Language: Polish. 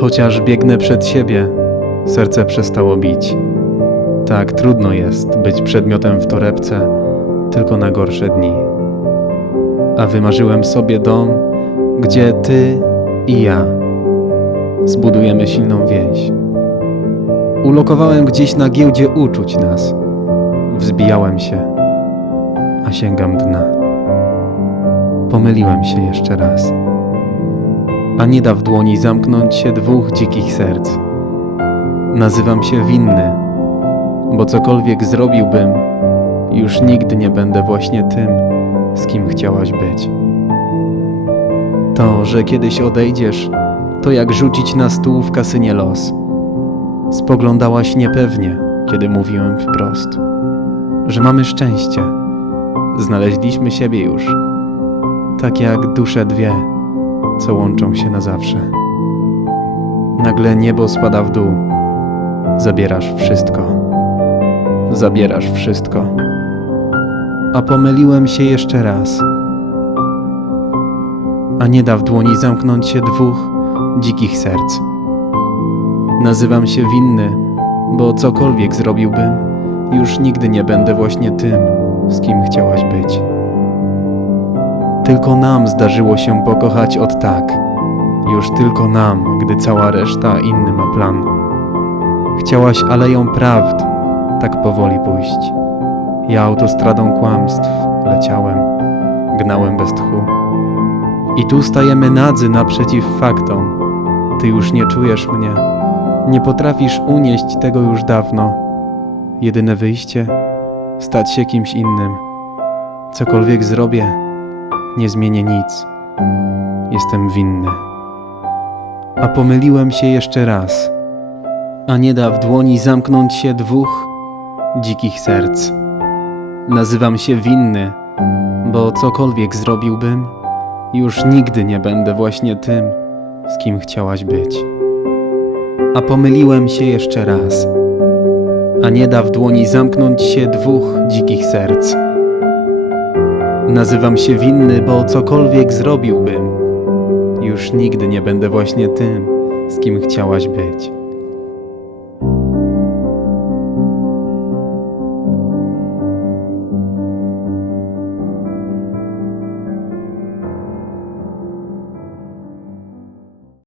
Chociaż biegnę przed siebie, serce przestało bić. Tak trudno jest być przedmiotem w torebce tylko na gorsze dni. A wymarzyłem sobie dom, gdzie ty i ja zbudujemy silną więź. Ulokowałem gdzieś na giełdzie uczuć nas. Wzbijałem się, a sięgam dna. Pomyliłem się jeszcze raz. A nie da w dłoni zamknąć się dwóch dzikich serc. Nazywam się winny, bo cokolwiek zrobiłbym, już nigdy nie będę właśnie tym, z kim chciałaś być. To, że kiedyś odejdziesz, to jak rzucić na stół w kasynie los. Spoglądałaś niepewnie, kiedy mówiłem wprost, że mamy szczęście. Znaleźliśmy siebie już, tak jak dusze dwie, co łączą się na zawsze. Nagle niebo spada w dół. Zabierasz wszystko. Zabierasz wszystko. A pomyliłem się jeszcze raz. A nie da w dłoni zamknąć się dwóch dzikich serc. Nazywam się winny, bo cokolwiek zrobiłbym, już nigdy nie będę właśnie tym, z kim chciałaś być. Tylko nam zdarzyło się pokochać od tak. Już tylko nam, gdy cała reszta inny ma plan. Chciałaś aleją prawd, tak powoli pójść. Ja autostradą kłamstw leciałem, gnałem bez tchu. I tu stajemy nadzy naprzeciw faktom. Ty już nie czujesz mnie, nie potrafisz unieść tego już dawno. Jedyne wyjście stać się kimś innym. Cokolwiek zrobię, nie zmienię nic. Jestem winny. A pomyliłem się jeszcze raz. A nie da w dłoni zamknąć się dwóch dzikich serc. Nazywam się winny, bo cokolwiek zrobiłbym, już nigdy nie będę właśnie tym, z kim chciałaś być. A pomyliłem się jeszcze raz. A nie da w dłoni zamknąć się dwóch dzikich serc. Nazywam się winny, bo cokolwiek zrobiłbym, już nigdy nie będę właśnie tym, z kim chciałaś być.